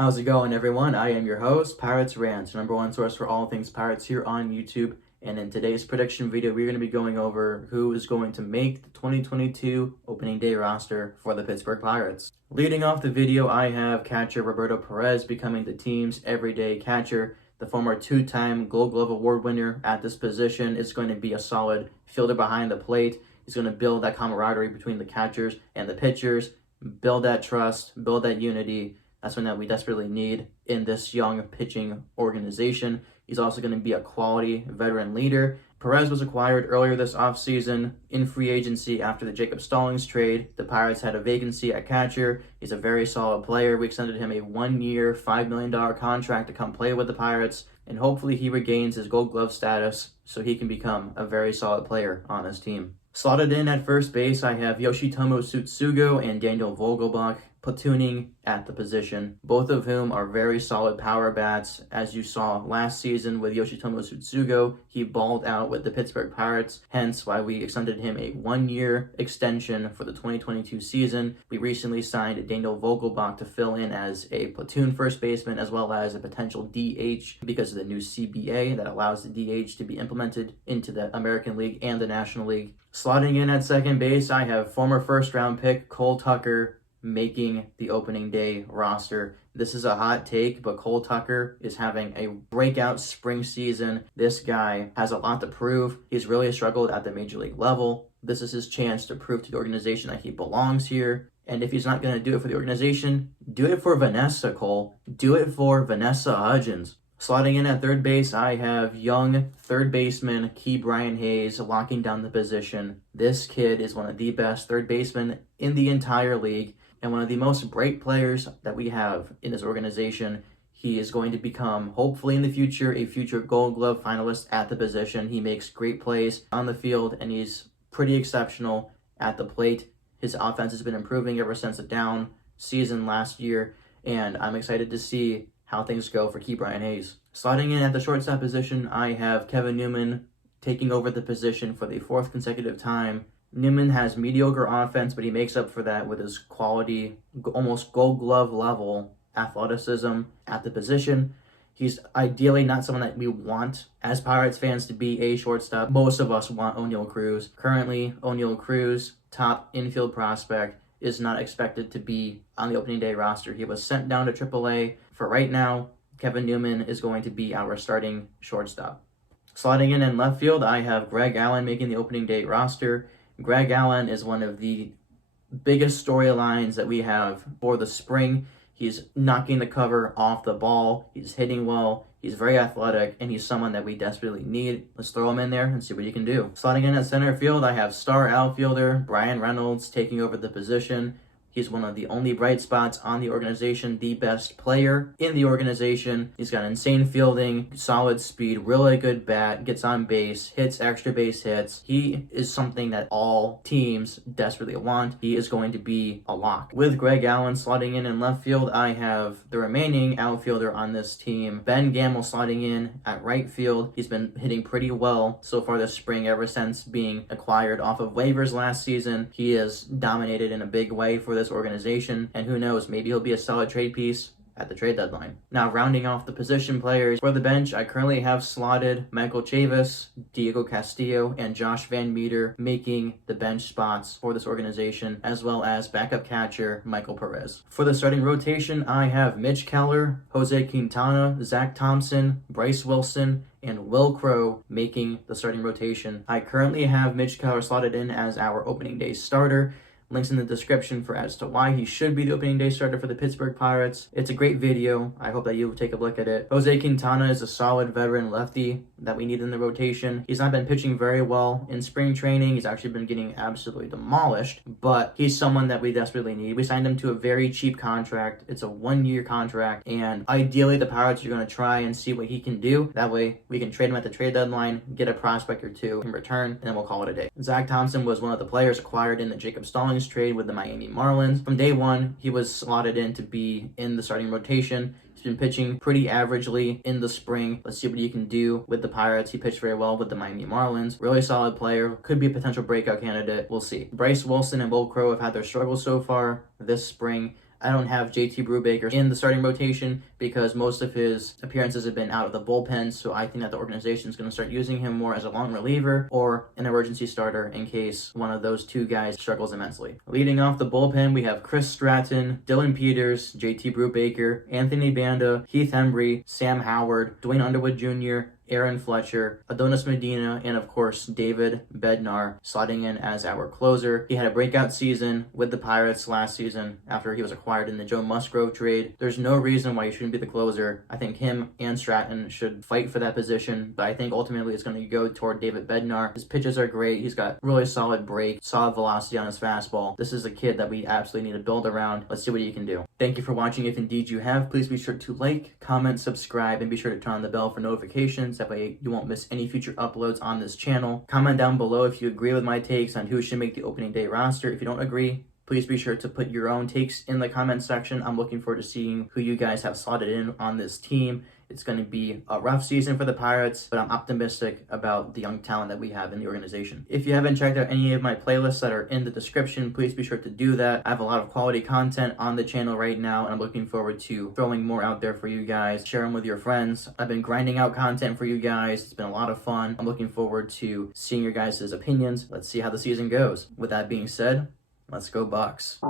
How's it going, everyone? I am your host, Pirates Rant, number one source for all things Pirates here on YouTube. And in today's prediction video, we're going to be going over who is going to make the 2022 opening day roster for the Pittsburgh Pirates. Leading off the video, I have catcher Roberto Perez becoming the team's everyday catcher. The former two-time Gold Glove Award winner at this position is going to be a solid fielder behind the plate. He's going to build that camaraderie between the catchers and the pitchers, build that trust, build that unity. That's something that we desperately need in this young pitching organization. He's also going to be a quality veteran leader. Perez was acquired earlier this offseason in free agency after the Jacob Stallings trade. The Pirates had a vacancy at catcher. He's a very solid player. We extended him a one-year, $5 million contract to come play with the Pirates, and hopefully he regains his Gold Glove status so he can become a very solid player on this team. Slotted in at first base, I have Yoshitomo Tsutsugo and Daniel Vogelbach platooning at the position, both of whom are very solid power bats. As you saw last season with Yoshitomo Tsutsugo, he balled out with the Pittsburgh Pirates, hence why we extended him a one-year extension for the 2022 season. We recently signed Daniel Vogelbach to fill in as a platoon first baseman as well as a potential DH because of the new CBA that allows the DH to be implemented into the American League and the National League. Slotting in at second base, I have former first-round pick Cole Tucker making the opening day roster. This is a hot take, but Cole Tucker is having a breakout spring season. This guy has a lot to prove. He's really struggled at the major league level. This is his chance to prove to the organization that he belongs here. And if he's not going to do it for the organization, do it for Vanessa, Cole. Do it for Vanessa Hudgens. Slotting in at third base, I have young third baseman Ke'Bryan Hayes locking down the position. This kid is one of the best third basemen in the entire league and one of the most bright players that we have in this organization. He is going to become, hopefully in the future, a future Gold Glove finalist at the position. He makes great plays on the field, and he's pretty exceptional at the plate. His offense has been improving ever since a down season last year, and I'm excited to see how things go for Ke'Bryan Hayes. Slotting in at the shortstop position, I have Kevin Newman taking over the position for the fourth consecutive time. Newman has mediocre offense, but he makes up for that with his quality, almost Gold Glove level athleticism at the position. He's ideally not someone that we want as Pirates fans to be a shortstop. Most of us want Oneil Cruz. Currently, Oneil Cruz, top infield prospect, is not expected to be on the opening day roster. He was sent down to AAA. For right now, Kevin Newman is going to be our starting shortstop. Slotting in left field, I have Greg Allen making the opening day roster. Greg Allen is one of the biggest storylines that we have for the spring. He's knocking the cover off the ball. He's hitting well. He's very athletic, and he's someone that we desperately need. Let's throw him in there and see what he can do. Slotting in at center field, I have star outfielder Bryan Reynolds taking over the position. He's one of the only bright spots on the organization, the best player in the organization. He's got insane fielding, solid speed, really good bat, gets on base, hits extra base hits. He is something that all teams desperately want. He is going to be a lock. With Greg Allen slotting in left field, I have the remaining outfielder on this team, Ben Gamel, slotting in at right field. He's been hitting pretty well so far this spring ever since being acquired off of waivers last season. He has dominated in a big way for this organization, and who knows, maybe he'll be a solid trade piece at the trade deadline. Now, rounding off the position players for the bench, I currently have slotted Michael Chavis, Diego Castillo, and Josh Van Meter making the bench spots for this organization, as well as backup catcher Michael Perez. For the starting rotation, I have Mitch Keller, José Quintana, Zach Thompson, Bryse Wilson, and Will Crowe making the starting rotation. I currently have Mitch Keller slotted in as our opening day starter. Links in the description for as to why he should be the opening day starter for the Pittsburgh Pirates. It's a great video. I hope that you will take a look at it. José Quintana is a solid veteran lefty that we need in the rotation. He's not been pitching very well in spring training. He's actually been getting absolutely demolished, but he's someone that we desperately need. We signed him to a very cheap contract. It's a one-year contract, and ideally the Pirates are going to try and see what he can do. That way we can trade him at the trade deadline, get a prospect or two in return, and then we'll call it a day. Zach Thompson was one of the players acquired in the Jacob Stallings trade with the Miami Marlins. From day one, he was slotted in to be in the starting rotation. He's been pitching pretty averagely in the spring. Let's see what he can do with the Pirates. He pitched very well with the Miami Marlins. Really solid player. Could be a potential breakout candidate. We'll see. Bryse Wilson and Will Crowe have had their struggles so far this spring. I don't have JT Brubaker in the starting rotation because most of his appearances have been out of the bullpen, so I think that the organization is going to start using him more as a long reliever or an emergency starter in case one of those two guys struggles immensely. Leading off the bullpen, we have Chris Stratton, Dylan Peters, JT Brubaker, Anthony Banda, Heath Hembree, Sam Howard, Dwayne Underwood Jr., Aaron Fletcher, Adonis Medina, and of course David Bednar slotting in as our closer. He had a breakout season with the Pirates last season after he was acquired in the Joe Musgrove trade. There's no reason why he shouldn't be the closer. I think him and Stratton should fight for that position, but I think ultimately it's going to go toward David Bednar. His pitches are great. He's got really solid break, solid velocity on his fastball. This is a kid that we absolutely need to build around. Let's see what he can do. Thank you for watching. If indeed you have, please be sure to like, comment, subscribe, and be sure to turn on the bell for notifications. That way you won't miss any future uploads on this channel. Comment down below if you agree with my takes on who should make the opening day roster. If you don't agree, please be sure to put your own takes in the comment section. I'm looking forward to seeing who you guys have slotted in on this team. It's going to be a rough season for the Pirates, but I'm optimistic about the young talent that we have in the organization. If you haven't checked out any of my playlists that are in the description, please be sure to do that. I have a lot of quality content on the channel right now, and I'm looking forward to throwing more out there for you guys. Share them with your friends. I've been grinding out content for you guys. It's been a lot of fun. I'm looking forward to seeing your guys' opinions. Let's see how the season goes. With that being said, let's go Bucks.